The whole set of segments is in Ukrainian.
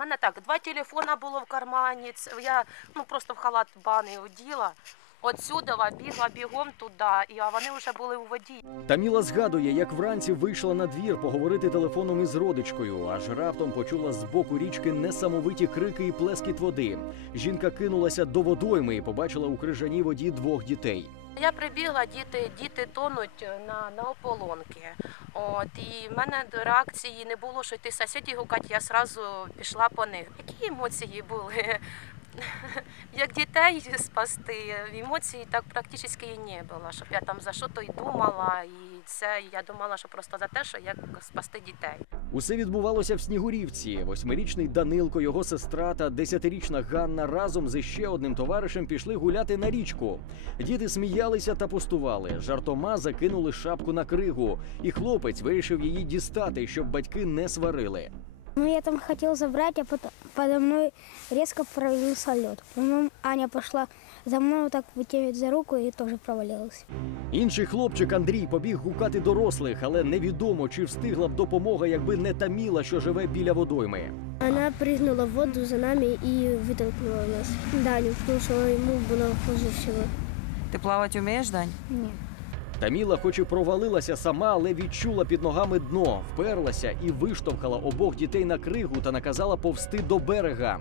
Мене так, два телефона було в кармані. Я ну просто в халат баний оділа. Отсюдова бігла бігом туди, і а вони вже були у воді. Таміла згадує, як вранці вийшла на двір поговорити телефоном із родичкою, аж раптом почула з боку річки несамовиті крики і плескіт води. Жінка кинулася до водойми і побачила у крижаній воді двох дітей. Я прибігла, діти, діти тонуть на, на ополонки. От, і в мене реакції не було, що йти сусідів гукати, я одразу пішла по них. Які емоції були? Як дітей спасти, емоцій так практично і не було, щоб я там за що то й думала. І це я думала, що просто за те, що як спасти дітей. Усе відбувалося в Снігурівці. Восьмирічний Данилко, його сестра та десятирічна Ганна разом з ще одним товаришем пішли гуляти на річку. Діти сміялися та пустували. Жартома закинули шапку на кригу, і хлопець вирішив її дістати, щоб батьки не сварили. Ну, я там хотел забрать, а потом подо мной резко провалился лед. Потом Аня пошла за мной вот так вытягивать за руку и тоже провалилась. Інший хлопчик Андрій побіг гукати дорослих, але невідомо, чи встигла б допомога, якби не таміла, що живе біля водойми. Она прыгнула в воду за нами и вытолкнула нас. Даню, потому что ему было хуже всего. Ти плавати вмієш, Дань? Нет. Таміла, хоч і провалилася сама, але відчула під ногами дно, вперлася і виштовхала обох дітей на кригу та наказала повсти до берега.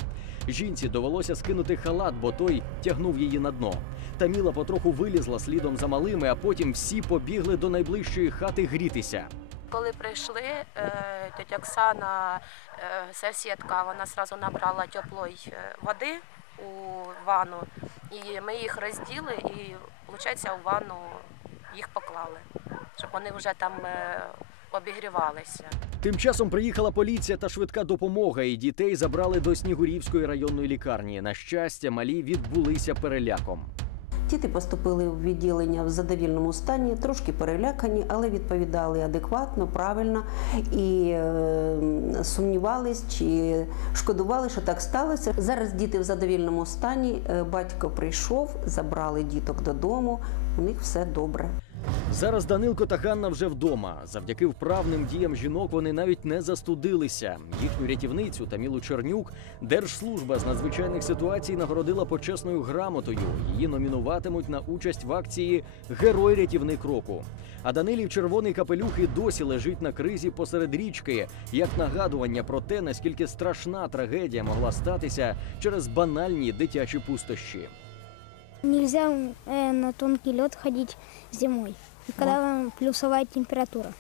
Жінці довелося скинути халат, бо той тягнув її на дно. Таміла потроху вилізла слідом за малими, а потім всі побігли до найближчої хати грітися. Коли прийшли, е, тетя Оксана, е, сусідка, вона одразу набрала теплої е, води у ванну, і ми їх розділи, і, виходить, у ванну їх поклали, щоб вони вже там е, обігрівалися. Тим часом приїхала поліція та швидка допомога, і дітей забрали до Снігурівської районної лікарні. На щастя, малі відбулися переляком. Діти поступили в відділення в задовільному стані, трошки перелякані, але відповідали адекватно, правильно і е, сумнівались чи шкодували, що так сталося. Зараз діти в задовільному стані. Е, Батько прийшов, забрали діток додому. У них все добре. Зараз Данилко та Ганна вже вдома. Завдяки вправним діям жінок вони навіть не застудилися. Їхню рятівницю Тамілу Чернюк Держслужба з надзвичайних ситуацій нагородила почесною грамотою. Її номінуватимуть на участь в акції Герой рятівник року. А Данилів червоний капелюх і досі лежить на кризі посеред річки, як нагадування про те, наскільки страшна трагедія могла статися через банальні дитячі пустощі. Нельзя э, на тонкий лед ходить зимой, когда плюсовая температура.